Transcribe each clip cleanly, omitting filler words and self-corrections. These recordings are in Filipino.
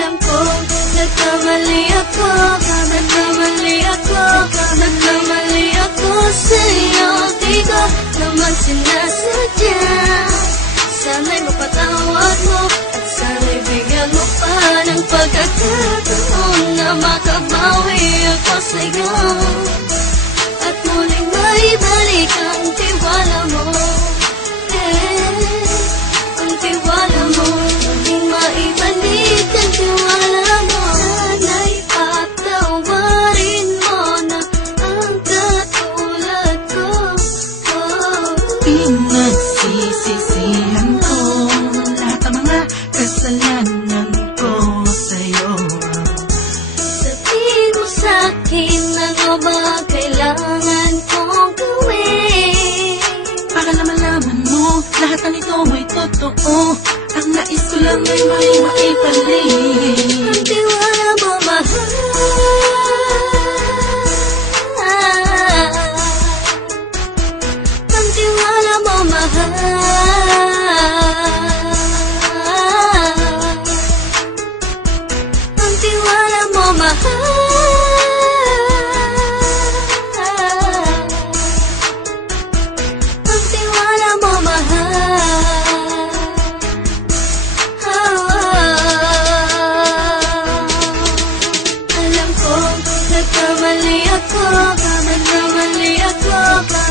Alam kong nagkamali ako, nagkamali ako sa'yo. Di ko naman sinasadya. Sana'y mapatawad mo at sana'y bigyan mo pa ng pagkakataon na makabawi ako sa'yo at muling maibalik ang tiwala mo. Ang tiwala mo, muling maibalik ang tiwala mo. Sana'y patawarin mo na ang katulad ko. Pinagsisisihan ko lahat ng mga kasalanan ko sa'yo. Sabihin mo sa'kin ano ba kailangan kong gawin Para na malaman mo lahat ng ito ay totoo. Ang nais ko lang ay may maibalik ang tiwala mo, mahal. Ang tiwala mo, mahal. Ang tiwala mo, mahal. Ang tiwala mo, mahal. Alam kong nagkamali ako,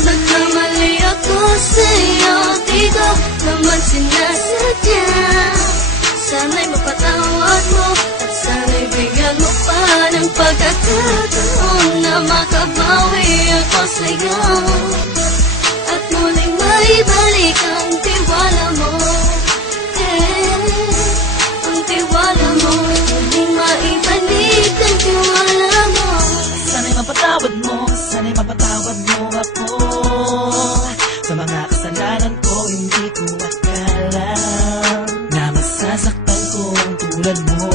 nagkamali ako sa'yo. Di ko naman sinasadya. Sana'y mapatawad mo at sana'y bigyan mo pa ng pagkakataon na makabawi ako sa'yo at muling maibalik ang tiwala mo. Ang tiwala mo, muling maibalik ang tiwala mo. Sana'y mapatawad mo ako sa mga kasalanan ko. Hindi ko akala na masasaktan ko ang tulad mo.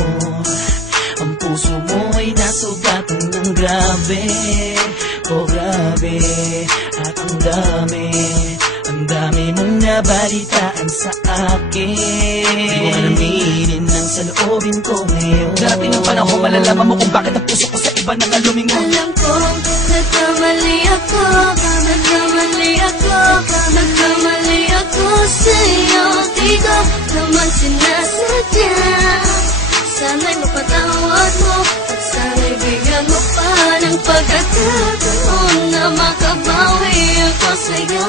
Ang puso mo ay nasugatan ng grabe, oh grabe. At ang dami mong nabalitaan sa akin. Di ko alaminin ang saloobin ko ngayon. Darating ang panahon, malalaman mo kung bakit ang puso ko sa iba nang alumingon. Alam kong nagkamali ako sa'yo. Di ko naman sinasadya. Sana'y mapatawad mo at sana'y bigyan mo pa ng pagkakataon na makabawi ako sa'yo